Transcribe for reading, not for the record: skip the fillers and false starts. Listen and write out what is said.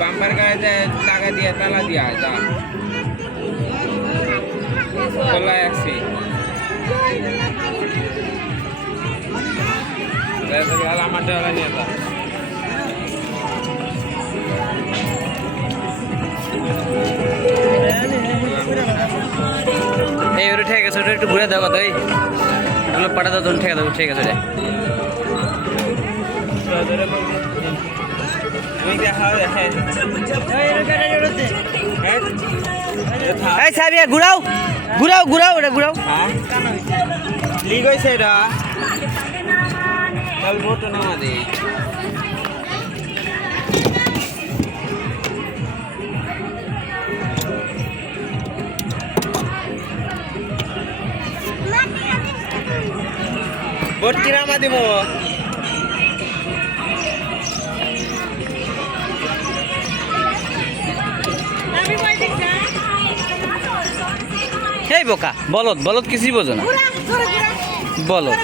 bumper গাড়িতে লাগা দিয়ে তালা দিয়া যা তলায় আসছি আমার ডলা নিয়ে যা এই ওটা ঠিক আছে ওটা একটু ঘুরে দেওয়া তাই এগুলো পাঠা দাও তখন ঠিক আছে ঠিক আছে রে এই সাবিয়া ঘুরাও ঘুরাও ঘুরাও ওটা ঘুরাও লিক হয়েছে এটা চল মোটো নামা দে বোট কিরামা দিব এই বোকা বলদ বলদ কিছুই বোঝো না বলদ